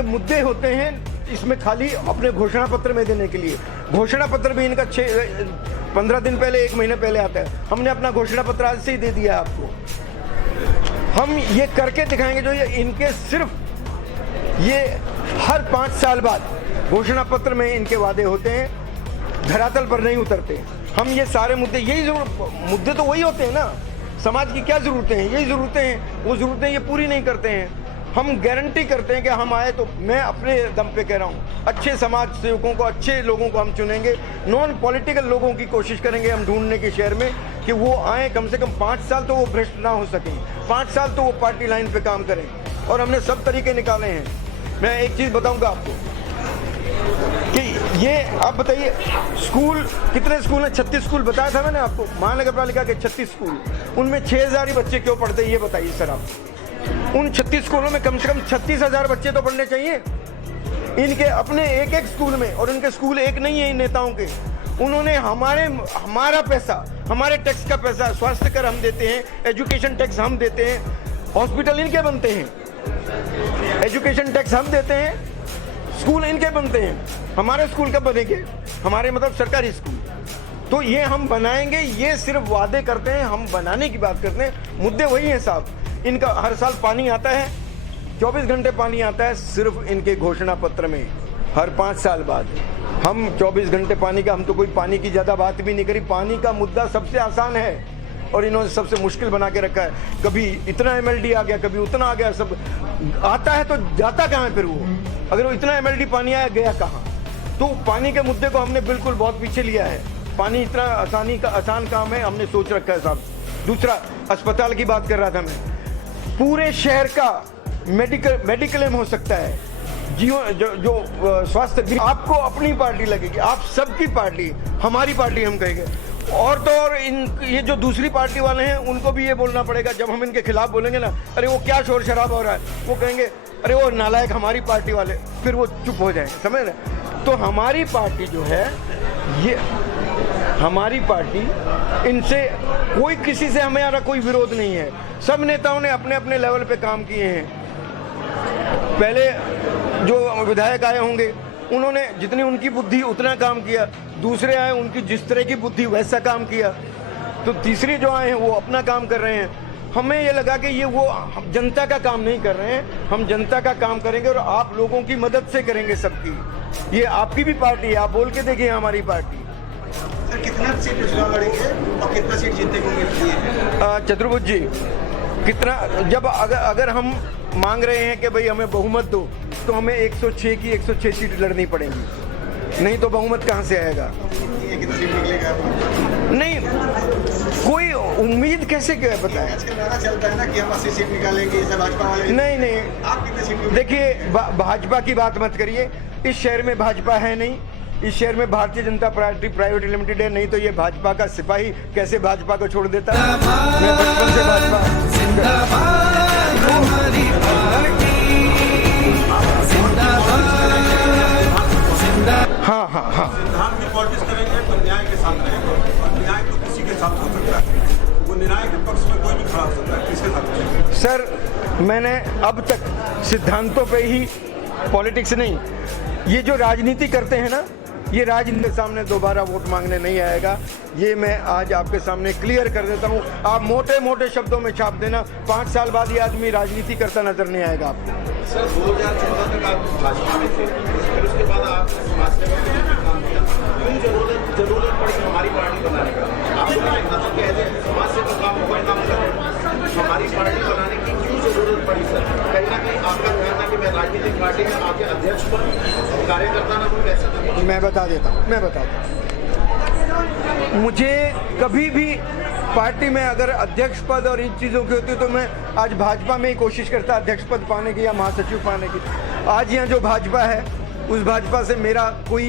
ये मुद्दे होते हैं इसमें खाली अपने घोषणा पत्र में देने के लिए। घोषणा पत्र भी इनका 15 दिन पहले, 1 महीने पहले आता है। हमने अपना घोषणा पत्र आज से ही दे दिया आपको। हम ये करके दिखाएंगे जो ये इनके सिर्फ ये हर 5 साल बाद घोषणा पत्र में इनके वादे होते हैं, धरातल पर नहीं उतरते। हम ये सारे मुद्दे, यही मुद्दे तो वही होते हैं ना, समाज की क्या जरूरतें हैं, यही जरूरतें हैं, वो जरूरतें ये पूरी नहीं करते हैं। हम गारंटी करते हैं कि हम आए तो, मैं अपने दम पे कह रहा हूँ, अच्छे समाज सेवकों को, अच्छे लोगों को हम चुनेंगे, नॉन पॉलिटिकल लोगों की कोशिश करेंगे हम ढूंढने के शहर में कि वो आए, कम से कम 5 साल तो वो भ्रष्ट ना हो सकें, 5 साल तो वो पार्टी लाइन पे काम करें। और हमने सब तरीके निकाले हैं। मैं एक चीज़ बताऊँगा आपको कि ये आप बताइए, स्कूल कितने स्कूल हैं? 36 स्कूल बताया था मैंने आपको, महानगर पालिका के 36 स्कूल, उनमें 6000 ही बच्चे क्यों पढ़ते हैं ये बताइए सर आप। उन 36 स्कूलों में कम से कम 36,000 बच्चे तो पढ़ने चाहिए इनके अपने एक स्कूल में। और इनके स्कूल एक नहीं है इन नेताओं के। उन्होंने हमारा पैसा, हमारे टैक्स का पैसा, स्वास्थ्य कर हम देते हैं, एजुकेशन टैक्स हम देते हैं, हॉस्पिटल इनके बनते हैं, एजुकेशन टैक्स हम देते हैं, स्कूल इनके बनते हैं। हमारे स्कूल कब बनेंगे? हमारे मतलब सरकारी स्कूल। तो ये हम बनाएंगे, ये सिर्फ वादे करते हैं, हम बनाने की बात करते हैं। मुद्दे वही हैं साहब। इनका हर साल पानी आता है, 24 घंटे पानी आता है सिर्फ इनके घोषणा पत्र में, हर 5 साल बाद। हम 24 घंटे पानी का, हम तो कोई पानी की ज़्यादा बात भी नहीं करी। पानी का मुद्दा सबसे आसान है और इन्होंने सबसे मुश्किल बना के रखा है। कभी इतना MLD आ गया, कभी उतना आ गया, सब आता है तो जाता कहाँ है फिर वो? अगर वो इतना MLD पानी आया, गया कहाँ? तो पानी के मुद्दे को हमने बिल्कुल बहुत पीछे लिया है। पानी इतना आसान काम है, हमने सोच रखा है साहब। दूसरा, अस्पताल की बात कर रहा था मैं, पूरे शहर का मेडिकल एम हो सकता है। जो स्वास्थ्य, आपको अपनी पार्टी लगेगी, आप सबकी पार्टी, हमारी पार्टी हम कहेंगे। और तो और ये जो दूसरी पार्टी वाले हैं उनको भी ये बोलना पड़ेगा। जब हम इनके खिलाफ बोलेंगे ना, अरे वो क्या शोर शराबा हो रहा है, वो कहेंगे अरे वो नालायक हमारी पार्टी वाले, फिर वो चुप हो जाएंगे, समझ रहे? तो हमारी पार्टी जो है, ये हमारी पार्टी, इनसे कोई, किसी से हमारा कोई विरोध नहीं है। सब नेताओं ने अपने अपने लेवल पे काम किए हैं। पहले जो विधायक आए होंगे उन्होंने जितनी उनकी बुद्धि उतना काम किया, दूसरे आए उनकी जिस तरह की बुद्धि वैसा काम किया, तो तीसरे जो आए हैं वो अपना काम कर रहे हैं। हमें ये लगा कि ये वो जनता का काम नहीं कर रहे हैं, हम जनता का काम करेंगे और आप लोगों की मदद से करेंगे सबकी। ये आपकी भी पार्टी है, आप बोल के देखिए हमारी पार्टी। सर कितना सीट चुनाव लड़ेंगे और कितना सीट जीतने को मिलती है? चतुर्भुज जी, कितना, जब अगर हम मांग रहे हैं कि भाई हमें बहुमत दो, तो हमें 106 की 106 सीट लड़नी पड़ेंगी, नहीं तो बहुमत कहाँ से आएगा? कितना सीट निकलेगा? नहीं, कोई उम्मीद कैसे क्या बताएं? नारा चलता है ना कि हम 80 सीट निकालेंगे, भाजपा वाले। नहीं, आप कितने सीट? देखिए, भाजपा की बात मत करिए। इस शहर में भाजपा है नहीं, इस शहर में Bharatiya Janata party private limited है, नहीं तो ये भाजपा का सिपाही कैसे भाजपा को छोड़ देता है? मैं बचपन से भाजपा। हाँ। सिद्धांत की पॉलिटिक्स करेंगे तो न्याय के साथ रहेंगे, और न्याय तो किसी के साथ हो सकता है। वो न्याय के पक्ष में कोई भी खड़ा हो सकता है, किसके साथ? सर, मैंने अब तक सिद्धांतों पे ही, पॉलिटिक्स नहीं, ये जो राजनीति करते हैं ना, ये राजनीति के सामने दोबारा वोट मांगने नहीं आएगा। ये मैं आज आपके सामने क्लियर कर देता हूँ। आप मोटे मोटे शब्दों में छाप देना, 5 साल बाद ये आदमी राजनीति करता नजर नहीं आएगा आपको। सर 2014 तक आप भाजपा में थे, फिर उसके बाद आपने समाज सेवा में काम किया, क्यों जरूरत पड़ी हमारी पार्टी बनाने का? आपको लगता था कि ऐसे समाज सेवा काम होगा, काम करें, हमारी पार्टी बनाने की क्यों जरूरत पड़ी सर? कहीं ना कहीं आपका ध्यान था कि मैं राजनीतिक पार्टी में आके अध्यक्ष पर कार्यकर्ता ना हूँ, वैसा था? मैं बता देता हूँ। मुझे कभी भी पार्टी में अगर अध्यक्ष पद और इन चीज़ों की होती तो मैं आज भाजपा में ही कोशिश करता अध्यक्ष पद पाने की या महासचिव पाने की। आज यहाँ जो भाजपा है, उस भाजपा से मेरा कोई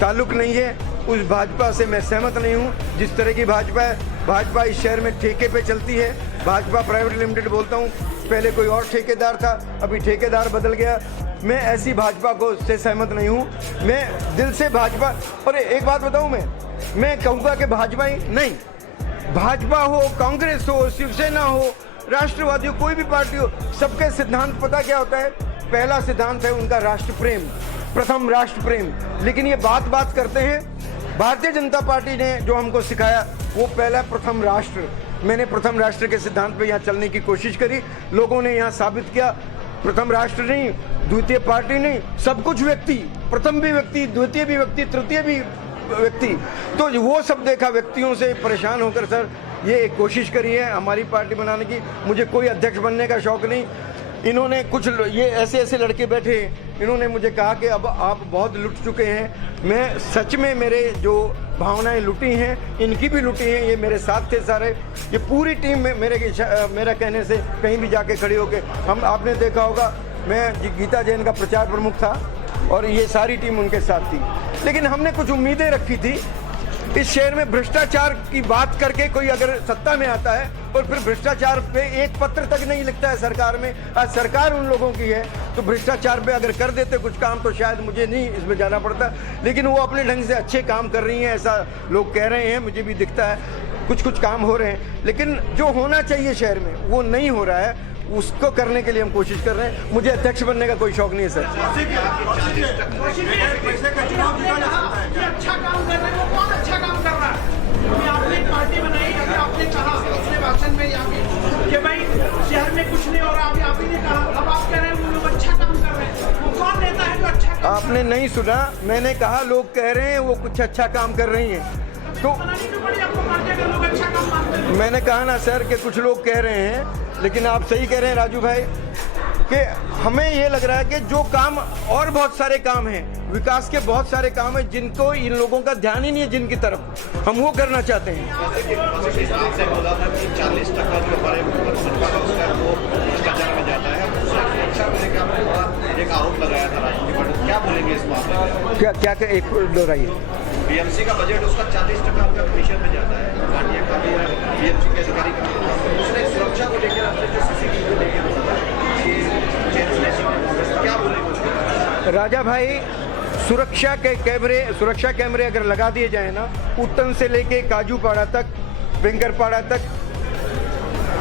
ताल्लुक नहीं है, उस भाजपा से मैं सहमत नहीं हूँ। जिस तरह की भाजपा है, भाजपा इस शहर में ठेके पे चलती है। भाजपा प्राइवेट लिमिटेड बोलता हूँ, पहले कोई और ठेकेदार था, अभी ठेकेदार बदल गया। मैं ऐसी भाजपा को से सहमत नहीं हूँ। मैं दिल से भाजपा, और एक बात बताऊँ, मैं कहूँगा कि भाजपा ही नहीं, भाजपा हो, कांग्रेस हो, शिवसेना हो, राष्ट्रवादी हो, कोई भी पार्टी हो, सबके सिद्धांत पता क्या होता है? पहला सिद्धांत है उनका राष्ट्र प्रेम, प्रथम राष्ट्र प्रेम। लेकिन ये बात करते हैं, भारतीय जनता पार्टी ने जो हमको सिखाया वो पहला प्रथम राष्ट्र। मैंने प्रथम राष्ट्र के सिद्धांत पे यहाँ चलने की कोशिश करी, लोगों ने यहाँ साबित किया प्रथम राष्ट्र नहीं, द्वितीय पार्टी नहीं, सब कुछ व्यक्ति, प्रथम भी व्यक्ति, द्वितीय भी व्यक्ति, तृतीय भी व्यक्ति। तो वो सब देखा, व्यक्तियों से परेशान होकर सर ये एक कोशिश करी है हमारी पार्टी बनाने की। मुझे कोई अध्यक्ष बनने का शौक नहीं। इन्होंने कुछ ये ऐसे लड़के बैठे, इन्होंने मुझे कहा कि अब आप बहुत लुट चुके हैं। मैं सच में, मेरे जो भावनाएं लुटी हैं इनकी भी लुटी हैं। ये मेरे साथ थे सारे, ये पूरी टीम में मेरा कहने से कहीं भी जाके खड़ी होके, हम आपने देखा होगा मैं गीता जैन का प्रचार प्रमुख था और ये सारी टीम उनके साथ थी। लेकिन हमने कुछ उम्मीदें रखी थी, इस शहर में भ्रष्टाचार की बात करके कोई अगर सत्ता में आता है और फिर भ्रष्टाचार पे एक पत्र तक नहीं लिखता है सरकार में, आज सरकार उन लोगों की है, तो भ्रष्टाचार पे अगर कर देते कुछ काम तो शायद मुझे नहीं इसमें जाना पड़ता। लेकिन वो अपने ढंग से अच्छे काम कर रही हैं, ऐसा लोग कह रहे हैं, मुझे भी दिखता है कुछ काम हो रहे हैं। लेकिन जो होना चाहिए शहर में वो नहीं हो रहा है, उसको करने के लिए हम कोशिश कर रहे हैं। मुझे अध्यक्ष बनने का कोई शौक नहीं है सर। अच्छा काम कर रहे हैं, वो कौन अच्छा काम कर रहा है? अभी आपने एक पार्टी बनाई, अभी आपने कहा अपने भाषण में यहाँ पे कि भाई शहर में कुछ नहीं हो रहा, अभी आप ही ने कहा, अब आप कह रहे हैं वो लोग अच्छा काम कर रहे हैं। वो कौन नेता है जो अच्छा काम? आपने नहीं सुना, मैंने कहा लोग कह रहे हैं वो कुछ अच्छा काम कर रही हैं, तो लोग अच्छा काम मानते हैं। मैंने कहा ना सर कि कुछ लोग कह रहे हैं, लेकिन आप सही कह रहे हैं राजू भाई कि हमें ये लग रहा है कि जो काम, और बहुत सारे काम हैं, विकास के बहुत सारे काम हैं जिनको इन लोगों का ध्यान ही नहीं है, जिनकी तरफ हम वो करना चाहते हैं। आपसे बोला था कि 40% जो हमारे सरकार का उसका वो भ्रष्टाचार में जाता है, सुरक्षा को लेकर आपने एक आरोप लगाया था राजनीति पर, क्या बोलेंगे इस मामले में? क्या एक दोहराइए। बीएमसी का बजट उसका 40% उनका कमीशन में जाता है, पार्टियां का भी है, बीएमसी के अधिकारी का। उसने सुरक्षा को लेकर आपने जो सीसीटीवी लेके क्या बोलेंगे? राजा भाई, सुरक्षा कैमरे अगर लगा दिए जाए ना, उत्तन से लेके काजूपाड़ा तक, वेंकरपाड़ा तक,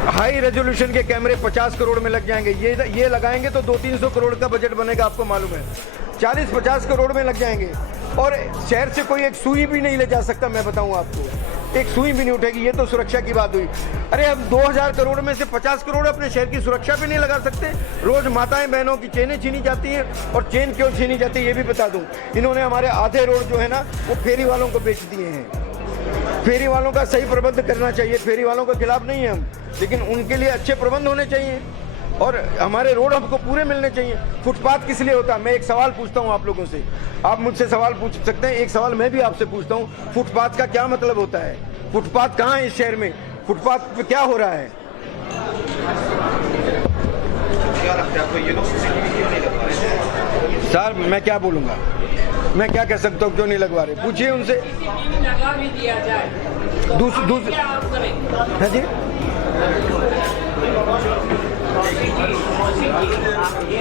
हाई रेजोल्यूशन के कैमरे 50 करोड़ में लग जाएंगे। ये लगाएंगे तो 200-300 करोड़ का बजट बनेगा, आपको मालूम है। 40-50 करोड़ में लग जाएंगे और शहर से कोई एक सुई भी नहीं ले जा सकता, मैं बताऊं आपको, एक सुई भी नहीं उठेगी। ये तो सुरक्षा की बात हुई। अरे अब 2000 करोड़ में से 50 करोड़ अपने शहर की सुरक्षा पे नहीं लगा सकते? रोज माताएं बहनों की चेनें छीनी जाती हैं, और चेन क्यों छीनी जाती है ये भी बता दूं। इन्होंने हमारे आधे रोड जो है ना वो फेरी वालों को बेच दिए हैं। फेरी वालों का सही प्रबंध करना चाहिए, फेरी वालों के खिलाफ नहीं है हम, लेकिन उनके लिए अच्छे प्रबंध होने चाहिए और हमारे रोड हमको पूरे मिलने चाहिए। फुटपाथ किस लिए होता है? मैं एक सवाल पूछता हूं आप लोगों से, आप मुझसे सवाल पूछ सकते हैं, एक सवाल मैं भी आपसे पूछता हूं, फुटपाथ का क्या मतलब होता है? फुटपाथ कहाँ है इस शहर में? फुटपाथ पे क्या हो रहा है? क्या लगता है आपको ये लोग सीसीटीवी क्यों नहीं लगवा रहे? सर मैं क्या बोलूँगा, मैं क्या कह सकता हूँ क्यों नहीं लगवा रहे? पूछिए उनसे। लगा भी दिया जाए है जी,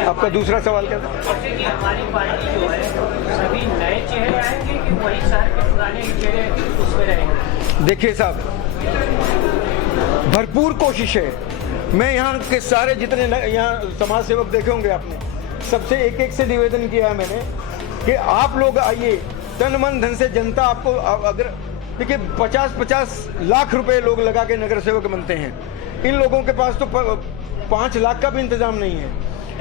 आपका दूसरा सवाल क्या था? हमारी पार्टी जो है सभी नए चेहरे आएंगे कि वही सारे पुराने चेहरे उसमें रहेंगे? देखिए साहब, भरपूर कोशिश है। मैं यहाँ के सारे जितने यहाँ समाज सेवक देखे होंगे आपने, सबसे एक से निवेदन किया है मैंने कि आप लोग आइए, तन मन धन से जनता आपको, अगर देखिए 50-50 लाख रुपए लोग लगा के नगर सेवक बनते हैं, इन लोगों के पास तो 5 लाख का भी इंतजाम नहीं है।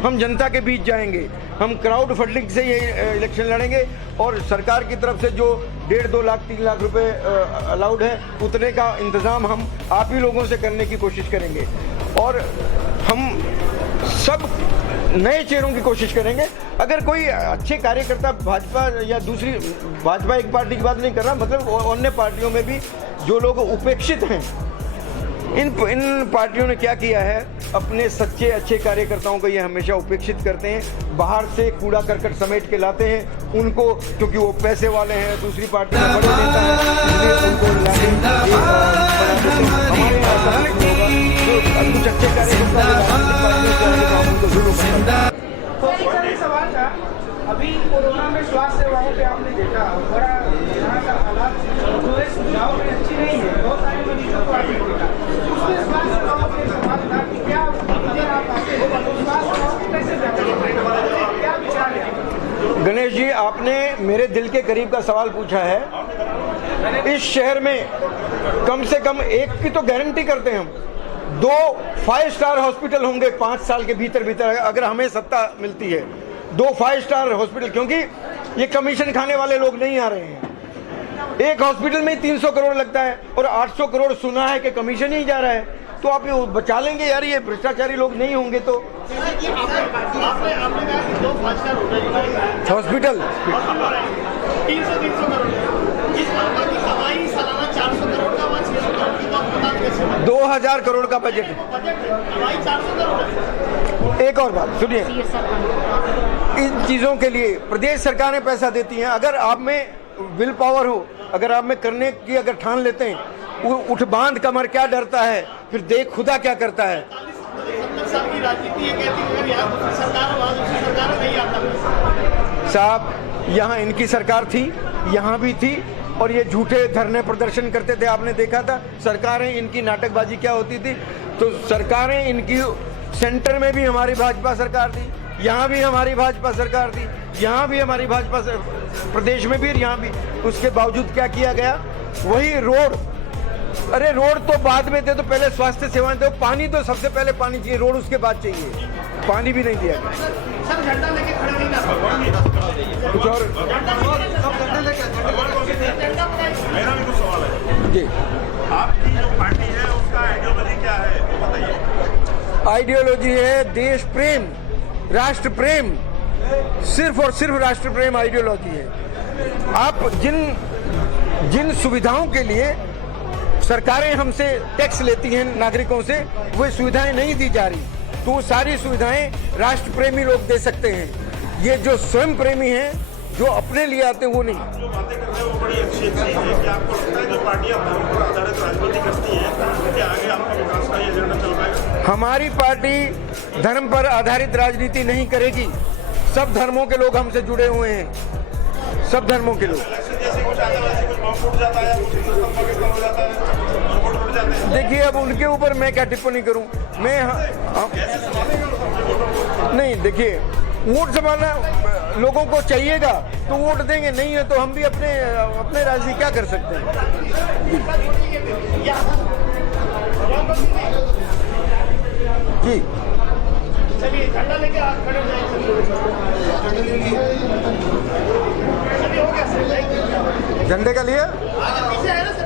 हम जनता के बीच जाएंगे, हम क्राउड फंडिंग से ये इलेक्शन लड़ेंगे और सरकार की तरफ से जो 1.5-2 लाख 3 लाख रुपए अलाउड है, उतने का इंतज़ाम हम आप ही लोगों से करने की कोशिश करेंगे और हम सब नए चेहरों की कोशिश करेंगे। अगर कोई अच्छे कार्यकर्ता भाजपा या दूसरी, भाजपा एक पार्टी की बात नहीं कर रहा, मतलब अन्य पार्टियों में भी जो लोग उपेक्षित हैं, इन पार्टियों ने क्या किया है, अपने सच्चे अच्छे कार्यकर्ताओं को ये हमेशा उपेक्षित करते हैं, बाहर से कूड़ा करकट समेट के लाते हैं उनको, क्योंकि वो पैसे वाले हैं, दूसरी पार्टी में बड़े नेता हैं, इसलिए उनको लाने हमारे यहाँ कुछ अच्छे कार्यकर्ता सवाल था। अभी कोरोना में स्वास्थ्य सेवाओं पे आपने देखा बड़ा यहाँ का हालात जो है सुझाव में अच्छी नहीं है, बहुत सारे मरीजों को आपने देखा, उसमें स्वास्थ्य सेवाओं के सवाल था कि क्या आप आते हो, स्वास्थ्य सेवाओं को कैसे बेहतर गणेश जी, आपने मेरे दिल के करीब का सवाल पूछा है। इस शहर में कम से कम एक की तो गारंटी करते हैं हम, 2 5 स्टार हॉस्पिटल होंगे 5 साल के भीतर भीतर, अगर हमें सत्ता मिलती है। 2 5 स्टार हॉस्पिटल, क्योंकि ये कमीशन खाने वाले लोग नहीं आ रहे हैं। एक हॉस्पिटल में ही 300 करोड़ लगता है और 800 करोड़ सुना है कि कमीशन ही जा रहा है। तो आप ये बचा लेंगे यार, ये भ्रष्टाचारी लोग नहीं होंगे तो। हॉस्पिटल 2000 करोड़ का बजट है। एक और बात सुनिए, इन चीजों के लिए प्रदेश सरकारें पैसा देती हैं। अगर आप में विल पावर हो, अगर आप में करने की अगर ठान लेते हैं, उठ बांध कमर क्या डरता है, फिर देख खुदा क्या करता है। 70 साल की राजनीति ये कहती है यहाँ दूसरी सरकार वहाँ दूसरी सरकार नहीं आता। साहब, यहाँ इनकी सरकार थी, यहाँ भी थी, और ये झूठे धरने प्रदर्शन करते थे। आपने देखा था सरकारें इनकी नाटकबाजी क्या होती थी। तो सरकारें इनकी, सेंटर में भी हमारी भाजपा सरकार थी, यहाँ भी हमारी भाजपा सरकार थी, यहाँ भी हमारी भाजपा, प्रदेश में भी और यहाँ भी। उसके बावजूद क्या किया गया? वही रोड, अरे रोड तो बाद में दे, तो पहले स्वास्थ्य सेवाएं दो। पानी तो सबसे पहले पानी चाहिए, रोड उसके बाद चाहिए। पानी भी नहीं दिया गया। सर झंडा लेके खड़े नहीं कर कुछ और मेरा भी कुछ सवाल है जी। आपकी जो पार्टी है उसका आइडियोलॉजी क्या है वो बताइए। आइडियोलॉजी है देश प्रेम, राष्ट्र प्रेम, सिर्फ और सिर्फ राष्ट्र प्रेम आइडियोलॉजी है। आप जिन सुविधाओं के लिए सरकारें हमसे टैक्स लेती हैं नागरिकों से, वो सुविधाएं नहीं दी जा रही, तो वो सारी सुविधाएं राष्ट्र प्रेमी लोग दे सकते हैं। ये जो स्वयं प्रेमी हैं, जो अपने लिए आते हैं, वो नहीं। जो बातें कर रहे हैं वो बड़ी अच्छी है। क्या आपको लगता है जो पार्टियां धर्म पर आधारित राजनीति करती हैं कि आगे आपका विकास का ये एजेंडा चल पाएगा? हमारी पार्टी धर्म पर आधारित राजनीति नहीं करेगी। सब धर्मों के लोग हमसे जुड़े हुए हैं, सब धर्मों के लोग। जैसे कुछ आता है वैसे कुछ बम फूट जाता है, कुछ सिस्टम पाकिस्तान हो जाता है, वोट उड़ जाते हैं। देखिए, अब उनके ऊपर मैं क्या टिप्पणी करूं? मैं नहीं, देखिए, वोट संभालना लोगों को चाहिएगा तो वोट देंगे, नहीं है तो हम भी अपने राजनीति क्या कर सकते हैं। जी, चलिए झंडा लेके आप खड़े हो जाइए। चलिए हो गया सर, झंडे का लिए आगे पीछे है ना सर।